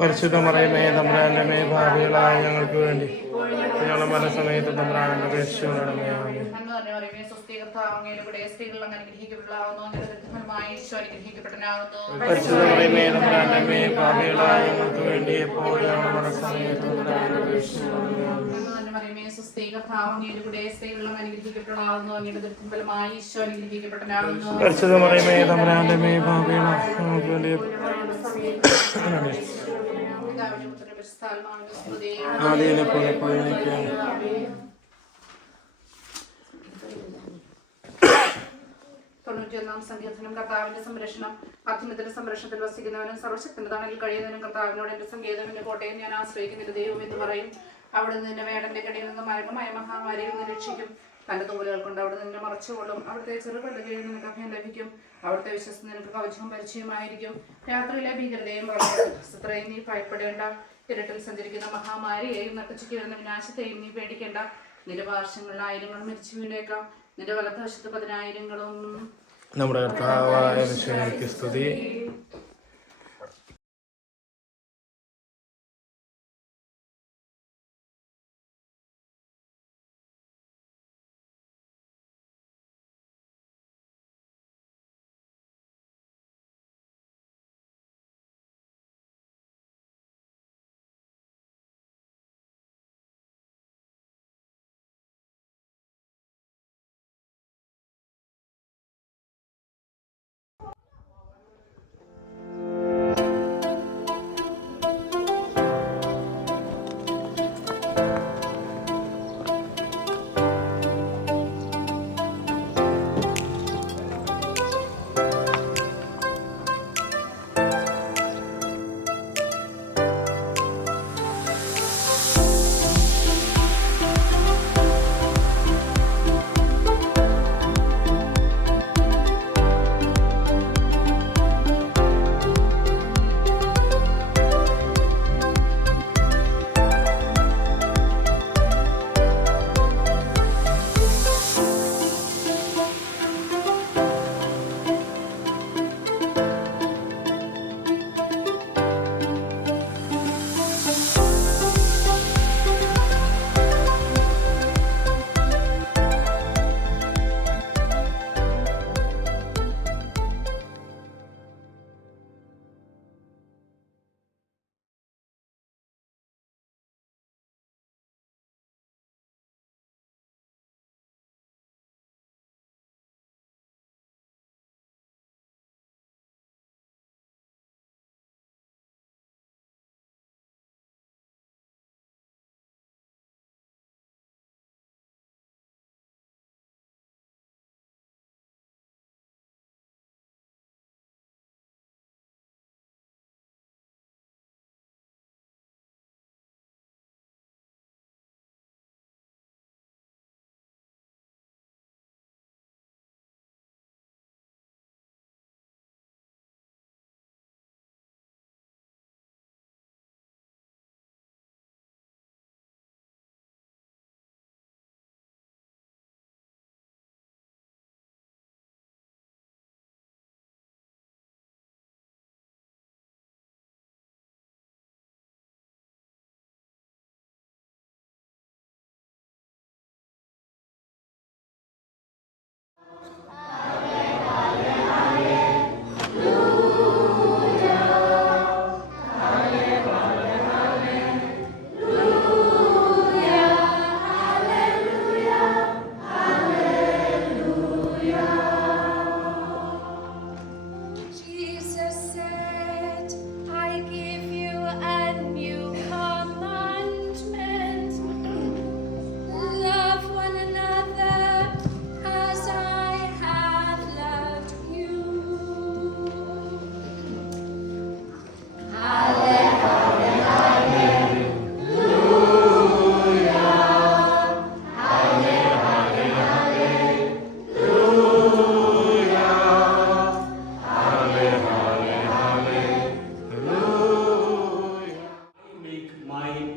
പരിശുദ്ധ മറിയമേ തമ്പുരാന്റെ മേ ഭാവികളായ ഞങ്ങൾക്ക് വേണ്ടി ഞങ്ങളുടെ മനസ്സമയത്ത് തമ്പുരാന്റെ അപേക്ഷിച്ചുകൊള്ളണമേ. പരിശുദ്ധ മറിയമേ തമ്പുരാന്റെ മേ ഭാവികളായ ഞങ്ങൾക്ക് വേണ്ടി എപ്പോഴും ഞങ്ങളുടെ മനസ്സമയത്ത് തമ്പുരാന്റെ അപേക്ഷിച്ചുകൊള്ളണമേ. പരിശുദ്ധ മറിയമേ തമ്പുരാന്റെ മേ ഭാവികളായ ഞങ്ങൾക്ക് വേണ്ടി ആദ്യം പോലെ തൊണ്ണൂറ്റിയൊന്നാം സങ്കീർത്തനം. കർത്താവിന്റെ സംരക്ഷണം. അത്യുന്നതന്റെ സംരക്ഷണത്തിൽ വസിക്കുന്നവനും സർവശക്തന്റെ തണലിൽ കഴിയുന്നവനും കർത്താവിനോട് എന്റെ സങ്കേതം, എന്റെ കോട്ടയം ഞാൻ ആശ്രയിക്കുന്ന ദൈവം എന്ന് പറയും. അവിടെ നിന്ന് വേടന്റെ കടിയിൽ നിന്ന് മരണമായ മഹാമാരിയിൽ നിന്ന് രക്ഷിക്കും. തന്റെ തോലുകൾ കൊണ്ട് അവിടെ നിന്ന് മറച്ചുകൊള്ളും. അവിടുത്തെ ചെറുപള്ളികളിൽ നിനക്ക് അഭയം ലഭിക്കും. അവിടുത്തെ വിശ്വസം നിനക്ക് കവചവും പരിചയമായിരിക്കും. രാത്രിയിലെ ഭീകരതയും സത്രയും നീ ഭയപ്പെടേണ്ട. ഇരുട്ടിൽ സഞ്ചരിക്കുന്ന മഹാമാരിയെയും നട്ടുച്ചയ്ക്ക് വരുന്ന വിനാശത്തെയും നീ പേടിക്കേണ്ട. നിന്റെ പാർശ്വങ്ങളിൽ ആയിരങ്ങളും മരിച്ചു വീണേക്കാം, നിന്റെ വലതുവശത്ത് 10,000ങ്ങളും. നമ്മുടെ കർത്താവായ യേശുവിനെ സ്തുതി.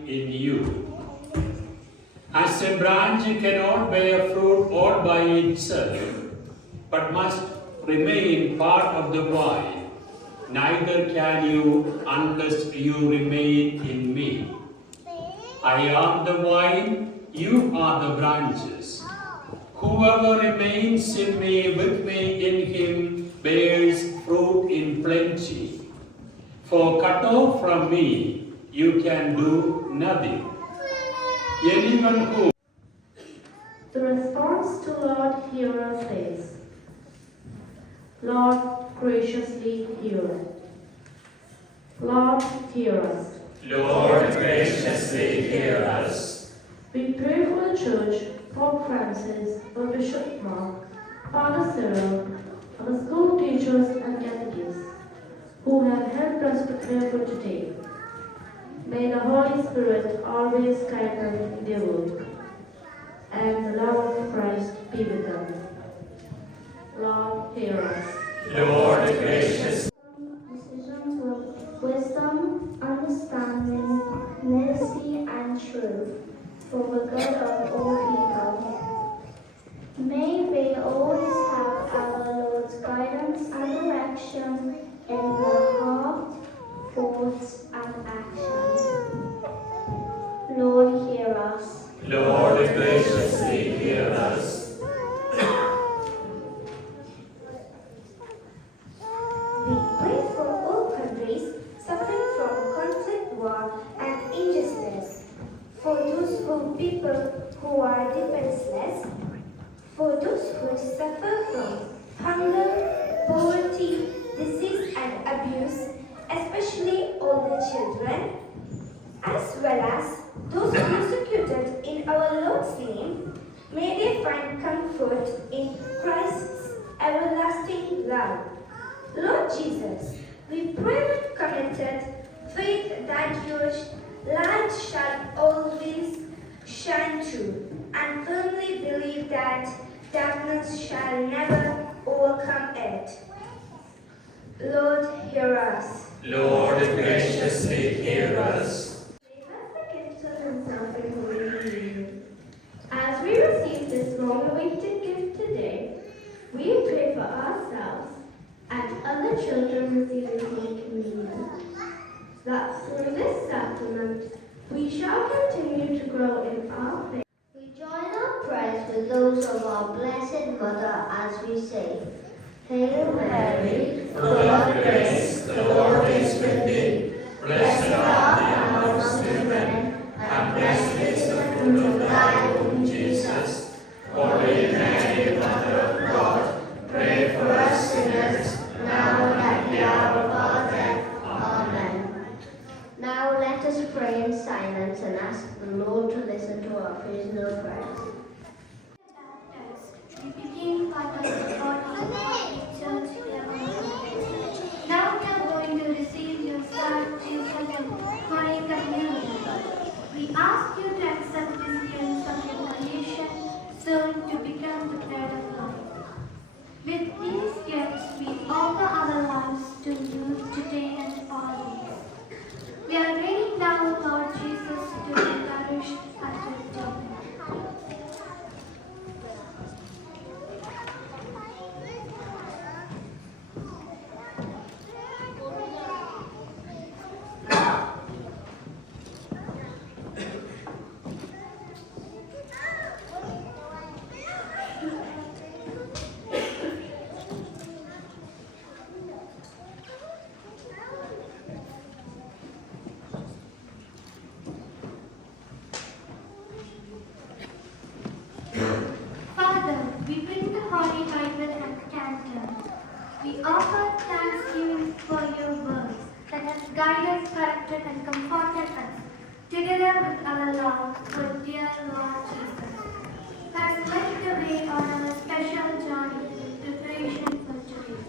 in you. As a branch cannot bear fruit all by itself, but must remain part of the vine, neither can you unless you remain in me. I am the vine, you are the branches. Whoever remains in me, with me in him, bears fruit in plenty. For cut off from me, you can do nothing. Anyone who The response to Lord hear us is, Lord graciously hear us. Lord hear us. Lord graciously hear us. We pray for the Church, Pope Francis, for Bishop Mark, Father Cyril, for the school teachers and catechists who have helped us prepare for today. May the Holy Spirit always guide them in their work, and the love of Christ be with them. Lord, hear us. Lord gracious. Decisions with wisdom, understanding, mercy, and truth for the good of all people. May we always have our Lord's guidance and direction in the heart, thoughts, and actions. Lord, hear us. Lord graciously hear us. We pray for all countries suffering from conflict, war, and injustice, for those people who are defenseless, for those who suffer from hunger, poverty, disease, and abuse, especially older children, as well as those persecuted in our Lord's name. May they find comfort in Christ's everlasting love. Lord Jesus, we pray with committed faith that your light shall always shine through, and firmly believe that darkness shall never overcome it. Lord, hear us. Lord graciously hear us. May the gift of Himself in Holy Communion. As we receive this long-awaited gift today, we pray for ourselves and other children receiving Holy Communion, that through this sacrament we shall continue to grow in our faith. We join our prayers with those of our Blessed Mother as we say, Hail Mary, full of grace, the Lord is with thee. Blessed art thou amongst women, and blessed is the fruit of thy womb, Jesus. Holy Mary, Mother of God, pray for us sinners, now and at the hour of our death. Amen. Now let us pray in silence and ask the Lord to listen to our personal prayers. We became part of the body of the church here. Now we are going to receive your sacrament of Holy Communion. We ask you to accept these gifts of your creation, soon to become the bread of life. With these gifts, we offer our lives to you today and always. We are ready now, Lord Jesus, to be nourished at your table. Father, we bring the Holy Bible and Cantor. We offer thanksgiving for your word that has guided, corrected, and comforted us, together with our love for dear Lord Jesus, has led the way on our special journey in preparation for today.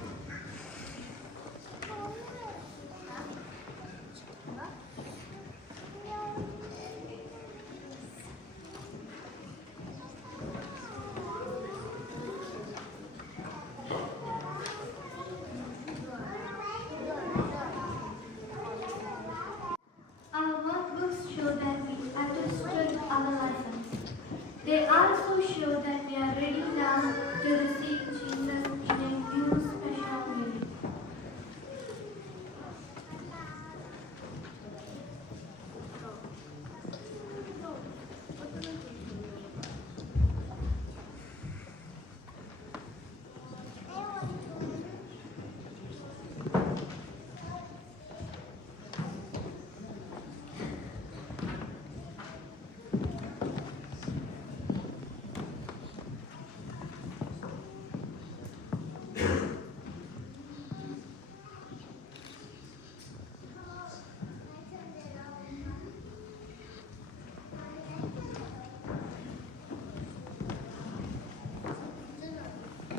Our workbooks show that understood our lessons. They also show that we are ready now to receive Jesus in a new special way.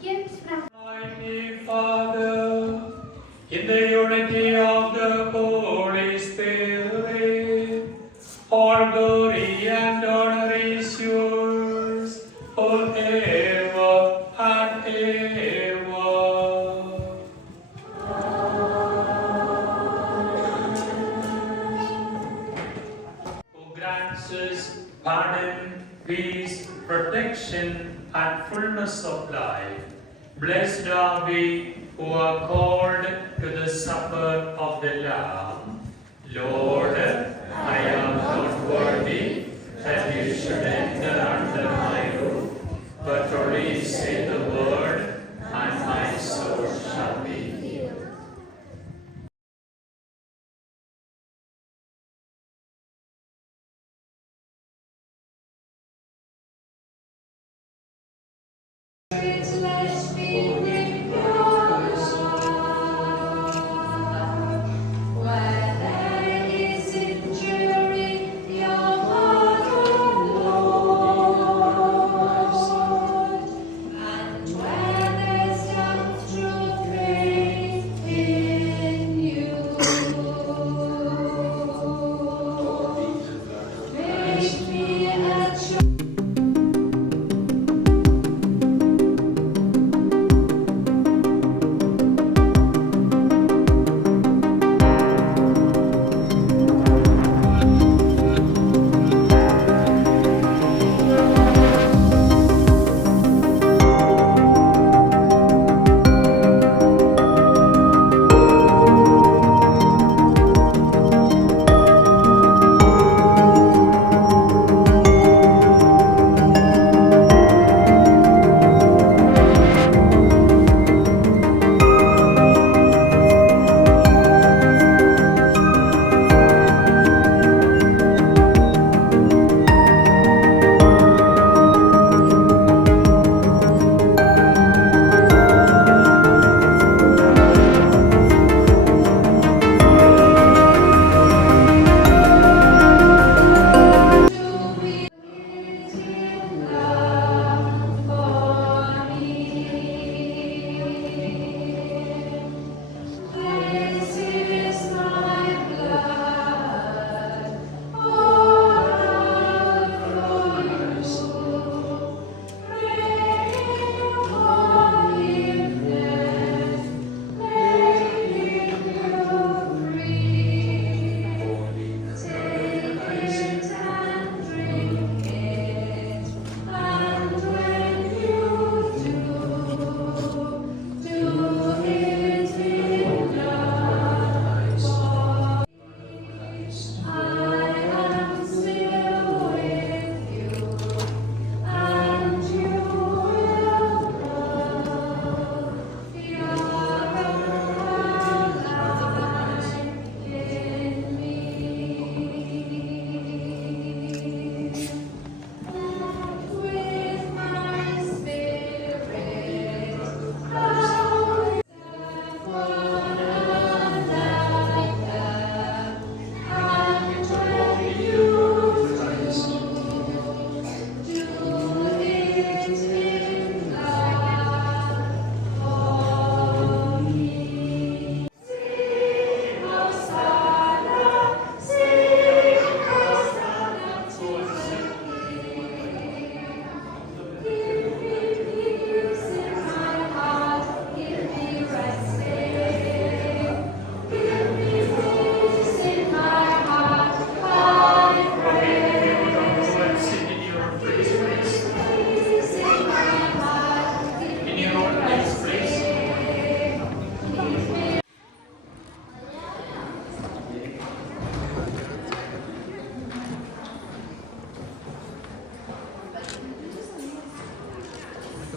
Gifts from Mighty Father, in the unity of the Holy Spirit, all glory and honor is yours forever and ever. Who grants us pardon, peace, protection, and fullness of life. Blessed are we who are called to the supper of the Lamb. Lord, I am not worthy that you should enter under my roof, but only say the word, and my soul shall be healed. Let's be with where there is injury, your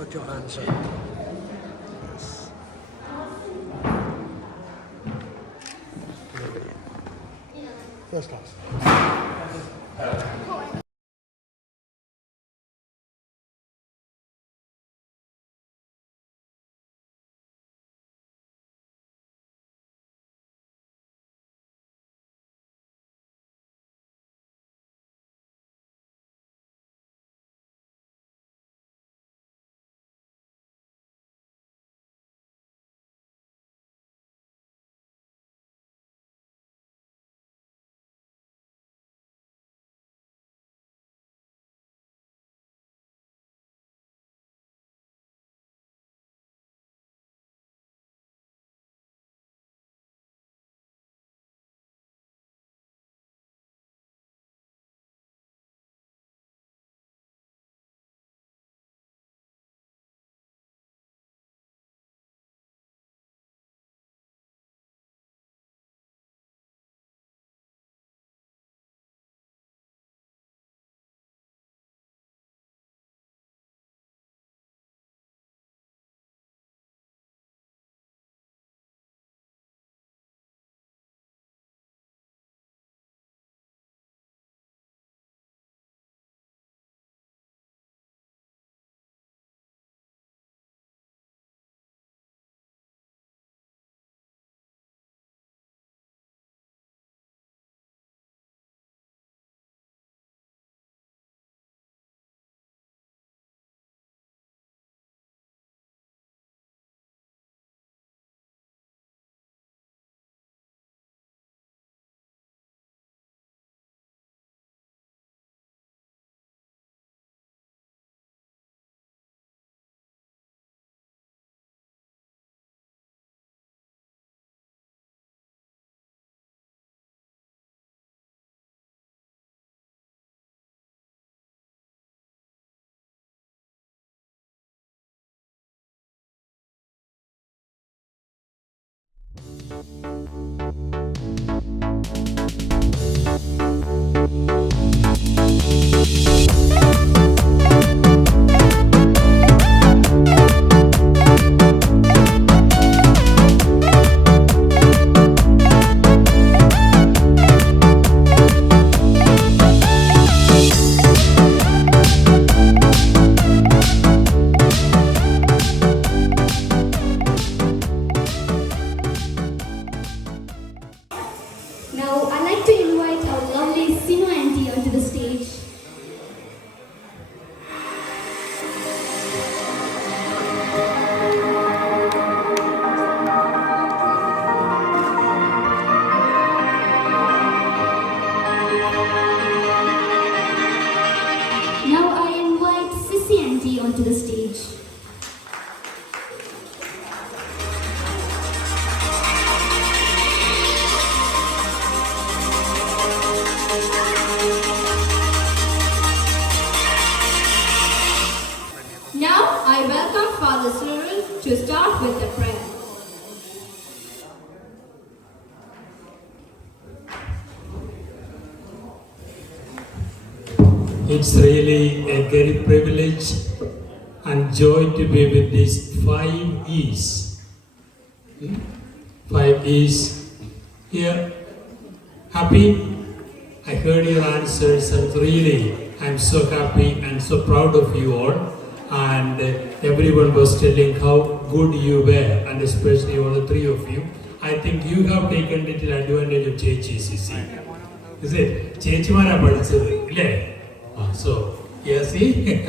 Put your hands up. Yes. First class. Now, I'd like to invite our lovely Sinu auntie onto the stage. Now, I invite Sissy auntie onto the stage. Now, I welcome Father Cyril to start with the prayer. It's really a great privilege and joy to be with these 5 E's. 5 E's. Here, happy? I heard your answers and really I'm so happy and so proud of you all. And everyone was telling how good you were, and especially all the 3 of you. I think you have taken little advantage of JGCC. Is it? Chechimara padichathu. So, yes, see?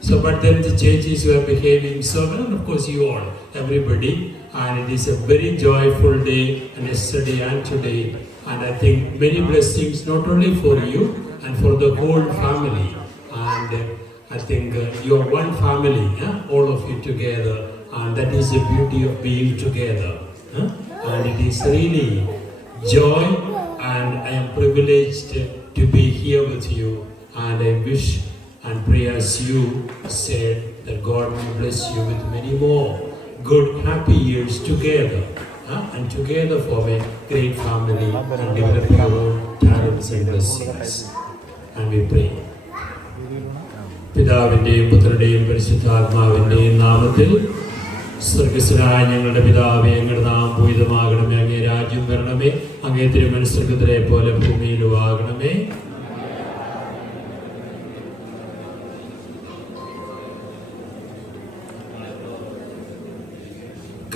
So, but then the churches were behaving so well, and of course you all, everybody. And it is a very joyful day, and yesterday and today. And I think many blessings not only for you and for the whole family. And I think you are one family, all of you together. And that is the beauty of being together. And it is really joy, and I am privileged to be here with you. And I wish and pray as you said that God will bless you with many more good, happy years together. And together form a great family and develop your own talents and blessings. And we pray. പിതാവിൻ്റെയും പുത്രൻ്റെയും പരിശുദ്ധാത്മാവിൻ്റെയും നാമത്തിൽ. സ്വർഗസ്വനായ ഞങ്ങളുടെ പിതാവേ, അങ്ങയുടെ നാമം പൂജിതമാകണമേ. അങ്ങേ രാജ്യം വരണമേ. അങ്ങേ തിരുമനസ്സ് സ്വർഗ്ഗത്തിലെ പോലെ ഭൂമിയിലും ആകണമേ.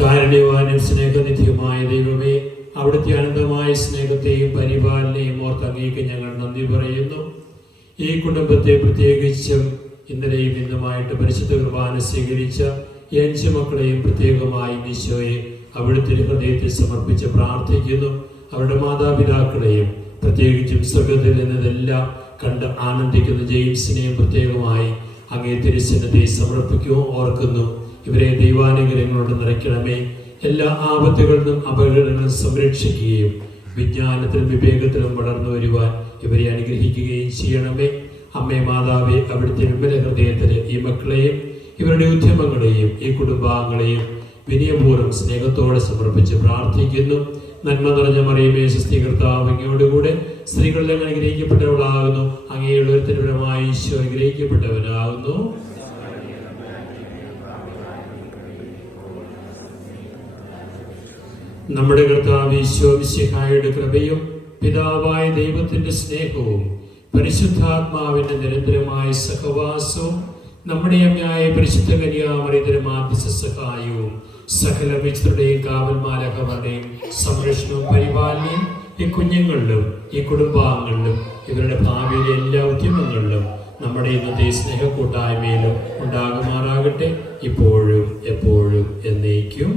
കാരുണ്യവാനും സ്നേഹനിധിയുമായ ദൈവമേ, അവിടുത്തെ അനന്തമായ സ്നേഹത്തെയും പരിപാലനയും ഓർത്ത് അങ്ങേക്ക് ഞങ്ങൾ നന്ദി പറയുന്നു. ഈ കുടുംബത്തെ പ്രത്യേകിച്ചും ഇന്നലെയും ഇന്നുമായിട്ട് പരിശുദ്ധ കുർബാന സ്വീകരിച്ച ഈ 5 മക്കളെയും പ്രത്യേകമായി ഈശോയെ അവിടുത്തെ ഹൃദയത്തിൽ സമർപ്പിച്ച് പ്രാർത്ഥിക്കുന്നു. അവരുടെ മാതാപിതാക്കളെയും പ്രത്യേകിച്ചും സ്വർഗ്ഗത്തിൽ നിന്നതെല്ലാം കണ്ട് ആനന്ദിക്കുന്ന ജെയിംസിനെയും പ്രത്യേകമായി അങ്ങേ തിരുസന്നിധിയിൽ സമർപ്പിക്കുകയും ഓർക്കുന്നു. ഇവരെ ദൈവാനുഗ്രഹങ്ങളോട് നിറയ്ക്കണമേ. എല്ലാ ആപത്തുകളിലും അപകടങ്ങളും സംരക്ഷിക്കുകയും വിജ്ഞാനത്തിലും വിവേകത്തിലും വളർന്നു വരുവാൻ ഇവരെ അനുഗ്രഹിക്കുകയും ചെയ്യണമേ. അമ്മേ മാതാവേ, അവിടുത്തെ വിമല ഹൃദയത്തിന് ഈ മക്കളെയും ഇവരുടെ ഉദ്യമങ്ങളെയും ഈ കുടുംബാംഗങ്ങളെയും വിനയപൂർവ്വം സ്നേഹത്തോടെ സമർപ്പിച്ച് പ്രാർത്ഥിക്കുന്നു. നന്മ നിറഞ്ഞ മറിയമേ, സ്വസ്തി, കർത്താവ് അങ്ങയോടുകൂടെ സ്ത്രീകളിൽ അങ്ങ് അനുഗ്രഹിക്കപ്പെട്ടവളാകുന്നു. അങ്ങയുടെ ഉദരത്തിൻഫലമായ ഈശോ അനുഗ്രഹിക്കപ്പെട്ടവനാകുന്നു. നമ്മുടെ കർത്താവ് ഈശോ മിശിഹായുടെ കൃപയും പിതാവായ ദൈവത്തിന്റെ സ്നേഹവും പരിശുദ്ധാത്മാവിന്റെ നിരന്തരമായ സഹവാസവും നമ്മുടെ അമ്മയായ പരിശുദ്ധ കന്യാമറിയത്തിന്റെ മാധ്യസ്ഥ സഹായവും സകല വിശുദ്ധരുടെയും കാവൽമാലകരുടെയും സംരക്ഷണവും പരിപാലനയും ഈ കുഞ്ഞുങ്ങളിലും ഈ കുടുംബാംഗങ്ങളിലും ഇവരുടെ ഭാവിയിലെ എല്ലാ ഉദ്യമങ്ങളിലും നമ്മുടെ ഇന്നത്തെ സ്നേഹക്കൂട്ടായ്മയിലും ഉണ്ടാകുമാറാകട്ടെ, ഇപ്പോഴും എപ്പോഴും എന്നേക്കും.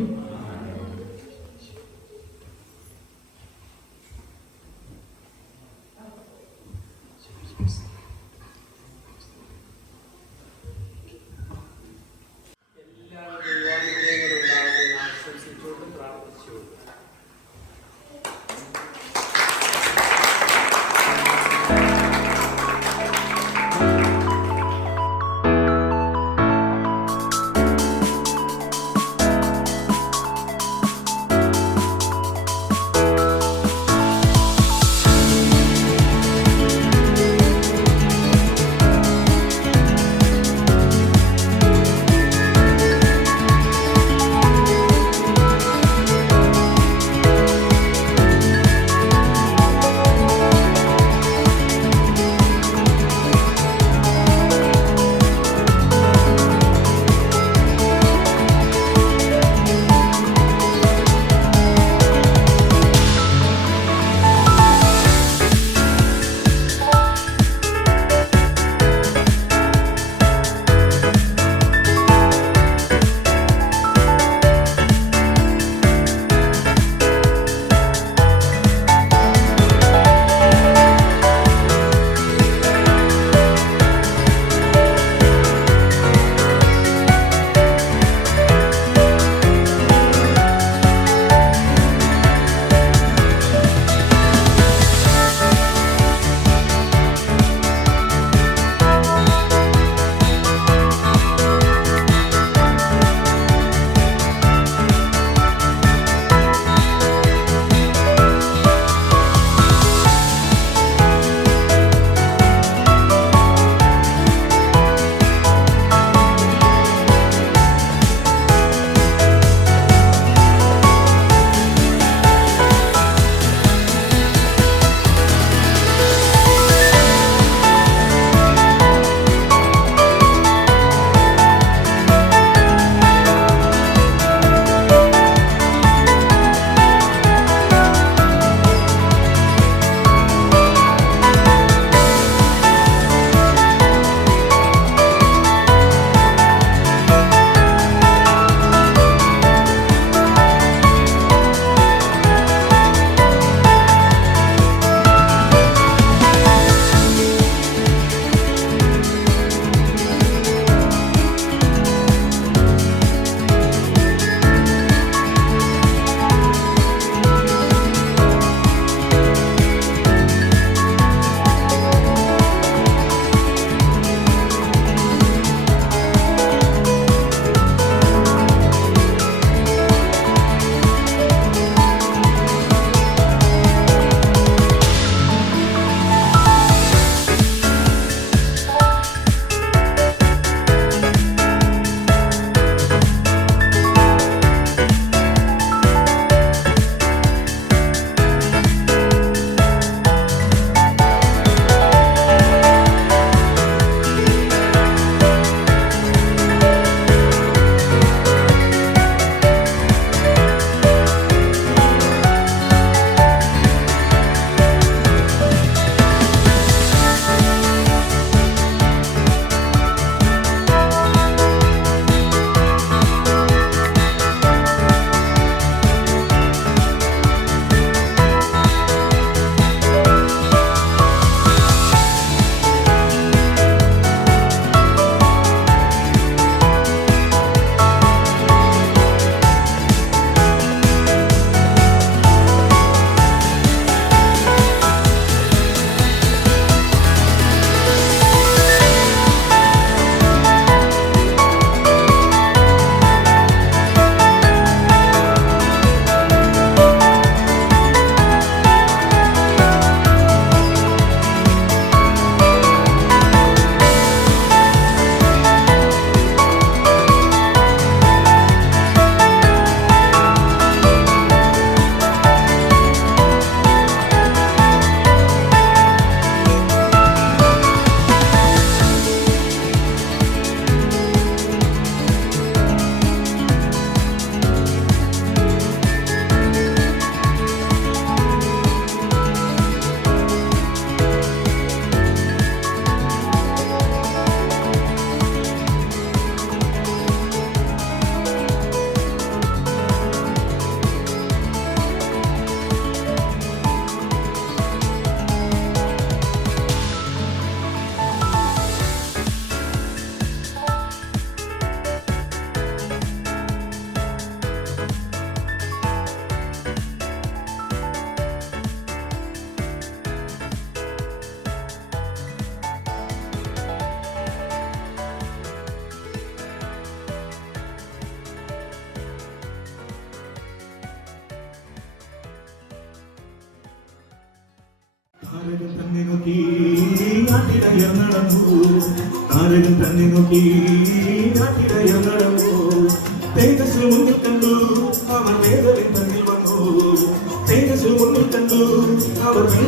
താരകം തന്നെ നോക്കി നാട്ടിലയർ നടന്നു താരകം തന്നെ നോക്കി നാട്ടിലയർ നടന്നു തേജസ് മുന്നിൽ കണ്ടു അവർ വേദവിൻ തന്നിൽ വന്നു തേജസ് മുന്നിൽ കണ്ടു അവർ